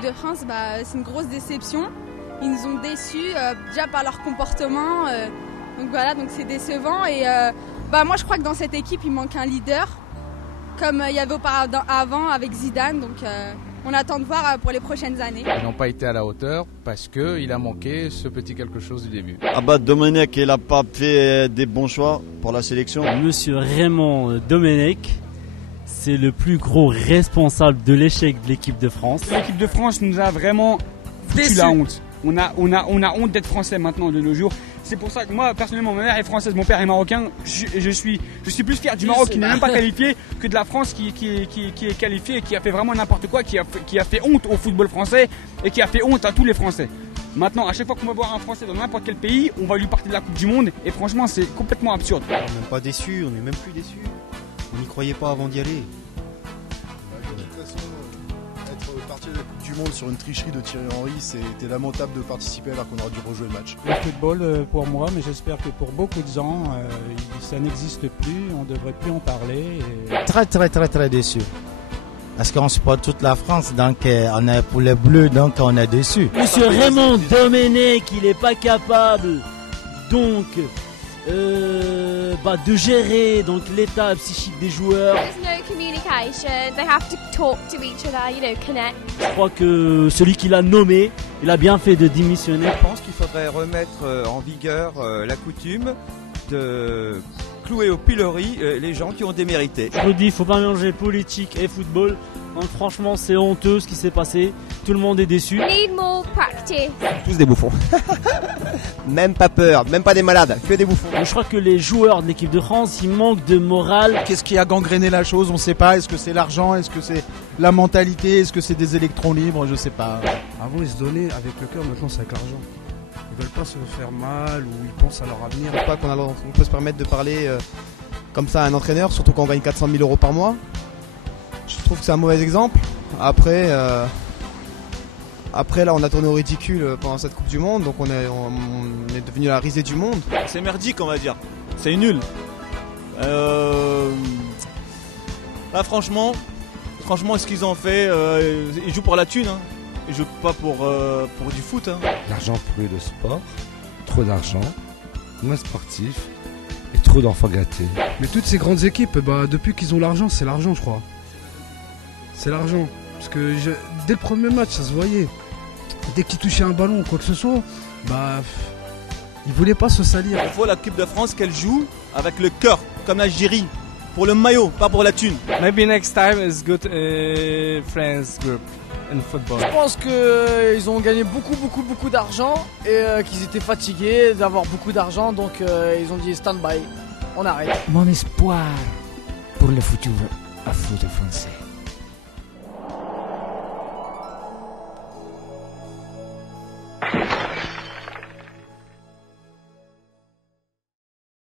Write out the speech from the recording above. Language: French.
l'équipe de France, c'est une grosse déception. Ils nous ont déçus déjà par leur comportement. Donc c'est décevant. Et moi je crois que dans cette équipe il manque un leader, comme il y avait auparavant avec Zidane. Donc on attend de voir pour les prochaines années. Ils n'ont pas été à la hauteur parce qu'il a manqué ce petit quelque chose du début. Domenech, il n'a pas fait des bons choix pour la sélection. Monsieur Raymond Domenech, c'est le plus gros responsable de l'échec de l'équipe de France. L'équipe de France nous a vraiment foutu la honte. On a honte d'être français maintenant de nos jours. C'est pour ça que moi, personnellement, ma mère est française, mon père est marocain. Je suis plus fier du Maroc qui n'est même pas qualifié que de la France qui est qualifiée et qui a fait vraiment n'importe quoi, qui a fait honte au football français et qui a fait honte à tous les Français. Maintenant, à chaque fois qu'on va voir un Français dans n'importe quel pays, on va lui parler de la Coupe du Monde et franchement, c'est complètement absurde. On n'est même pas déçus, on n'est même plus déçus. On n'y croyait pas avant d'y aller. De toute façon, être parti de la Coupe du Monde sur une tricherie de Thierry Henry, c'était lamentable de participer alors qu'on aurait dû rejouer le match. Le football pour moi, mais j'espère que pour beaucoup de gens, ça n'existe plus, on ne devrait plus en parler. Très déçu. Parce qu'on supporte toute la France, donc on est pour les Bleus, donc on est déçus. Monsieur Raymond Domenech, il n'est pas capable donc de gérer donc l'état psychique des joueurs. Je crois que celui qui l'a nommé, il a bien fait de démissionner. Je pense qu'il faudrait remettre en vigueur la coutume de clouer au pilori les gens qui ont démérité. Je vous dis, il ne faut pas mélanger politique et football. Donc franchement, c'est honteux ce qui s'est passé. Tout le monde est déçu. Need more practice. Tous des bouffons. Même pas peur, même pas des malades, que des bouffons. Je crois que les joueurs de l'équipe de France, ils manquent de morale. Qu'est-ce qui a gangréné la chose? On ne sait pas. Est-ce que c'est l'argent? Est-ce que c'est la mentalité? Est-ce que c'est des électrons libres? Je ne sais pas. Avant, ils se donnaient avec le cœur, maintenant c'est avec l'argent. Ils veulent pas se faire mal ou ils pensent à leur avenir. Je pense pas qu'on peut se permettre de parler comme ça à un entraîneur, surtout quand on gagne 400 000 € par mois. Je trouve que c'est un mauvais exemple. Après là, on a tourné au ridicule pendant cette Coupe du Monde, donc on est devenu la risée du monde. C'est merdique, on va dire. C'est nul. Là, franchement, ce qu'ils ont fait, ils jouent pour la thune. Hein. Ils jouent pas pour du foot. Hein. L'argent pour le sport, trop d'argent, moins sportif et trop d'enfants gâtés. Mais toutes ces grandes équipes, depuis qu'ils ont l'argent, c'est l'argent, je crois. C'est l'argent. Parce que dès le premier match, ça se voyait. Dès qu'ils touchaient un ballon ou quoi que ce soit, ils voulaient pas se salir. Il faut l'équipe de France qu'elle joue avec le cœur, comme l'Algérie. Pour le maillot, pas pour la thune. Maybe next time is good France group in football. Je pense qu'ils ont gagné beaucoup d'argent et qu'ils étaient fatigués d'avoir beaucoup d'argent, donc ils ont dit stand by, on arrête. Mon espoir pour le futur à foot français.